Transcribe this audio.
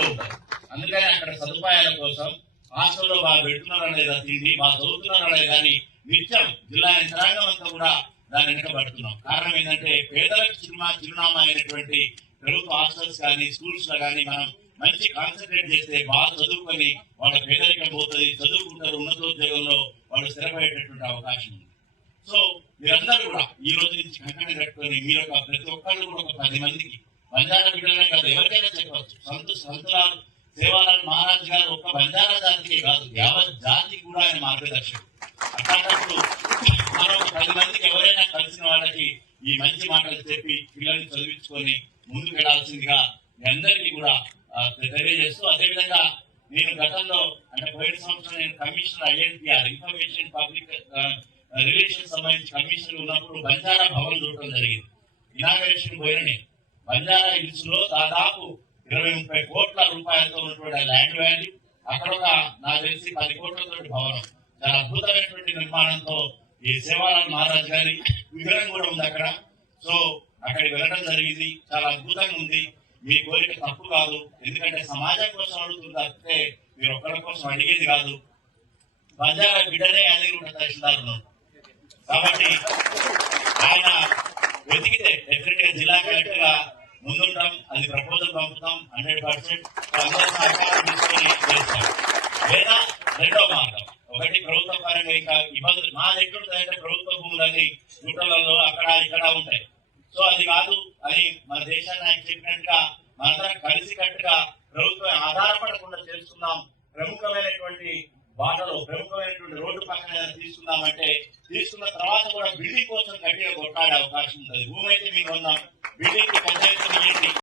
కూడా ఉంటారు. అందుకని అక్కడ సదుపాయాల కోసం హాస్టల్లో బాగా పెడుతున్నారా లేదా తిండి, బాగా చదువుతున్నారా లేదా కానీ నిత్యం జిల్లా యంత్రాంగం అంతా కూడా దాన్ని వెనకబడుతున్నాం. కారణం ఏంటంటే పేదలకు చిరునామా అయినటువంటి ప్రభుత్వ హాస్టల్స్ కానీ స్కూల్స్ లో కానీ మనం మంచి కాన్సన్ట్రేట్ చేస్తే బాగా చదువుకొని వాళ్ళ పేదరికం పోతుంది, చదువుకుంటారు, ఉన్నతోద్యోగంలో వాళ్ళు స్థిరపడేటటువంటి అవకాశం ఉంది. సో మీరందరూ కూడా ఈ రోజు నుంచి కంకణం కట్టుకొని మీరు ప్రతి ఒక్కళ్ళు కూడా ఒక 10 మందికి బంజారా బిడ్డలనే కాదు ఎవరికైనా చెప్పవచ్చు. సంతులాల్ సేవాలాల్ మహారాజ్ గారు ఒక్క బంజారా జాతికే కాదు యావత్ జాతికి కూడా ఆయన మార్గదర్శకుడు. అట్లాంటప్పుడు మనం 10 మందికి ఎవరైనా కలిసిన వాళ్ళకి ఈ మంచి మాటలు చెప్పి పిల్లల్ని చదివించుకొని ముందుకు వెళ్లాల్సిందిగా మీ అందరికీ కూడా తెలియజేస్తూ, అదేవిధంగా నేను గతంలో అంటే పోయిన సంవత్సరం నేను commissioner INPR information public relation సంబంధించి కమిషనర్ ఉన్నప్పుడు బంజారా భవన్ చూడటం జరిగింది. ఇనాగరేషన్ పోయిననే బంజారా హిల్స్ లో దాదాపు 20-30 కోట్ల రూపాయలతో ఉన్నటువంటి ల్యాండ్ వాల్యూ, అక్కడ ఒక నాకు తెలిసి 10 కోట్లతో భవనం, చాలా అద్భుతమైనటువంటి నిర్మాణంతో ఈ సేవాలాల్ మహారాజ్ గారి విగ్రహం కూడా ఉంది అక్కడ. సో అక్కడికి వెళ్ళడం జరిగింది, చాలా అద్భుతంగా ఉంది. మీ కోరిక తప్పు కాదు, ఎందుకంటే సమాజం కోసం అడుగుతుంది తప్పితే మీరు ఒక్కరి కోసం అడిగేది కాదు. బంజారా బిడ్డనే యాదగిరిగుట్ట తహసీల్దార్ ఉన్నాడు కాబట్టి ఆయన వెతికితే డెఫినెట్ గా జిల్లా కలెక్టర్ గా ముందుంటాం, అది ప్రపోజల్ పంపుతాం 100%. అందరూ సహకారం తీసుకొని చేస్తాం. లేదా రెండో మార్గం, ఒకటి ప్రభుత్వ పరంగా ఇంకా ఇబ్బందులు మా దగ్గర ఉంటుందంటే ప్రభుత్వ భూములన్నీ గుట్టలలో అక్కడ ఇక్కడ ఉంటాయి. సో అది కాదు అని మన దేశాన్ని ఆయన చెప్పినట్టుగా మనందరం కలిసి కట్టుగా ప్రభుత్వం ఆధారపడకుండా చేసుకుందాం, ప్రముఖమైనటువంటి బాటలో ప్రముఖమైనటువంటి రోడ్డు పక్కన తీసుకుందామంటే తీసుకున్న తర్వాత కూడా బిల్డింగ్ కోసం గట్టిగా కొట్టాడే అవకాశం ఉంటుంది. భూమి అయితే మీకు ఉన్నాం, బిల్డింగ్ పెద్ద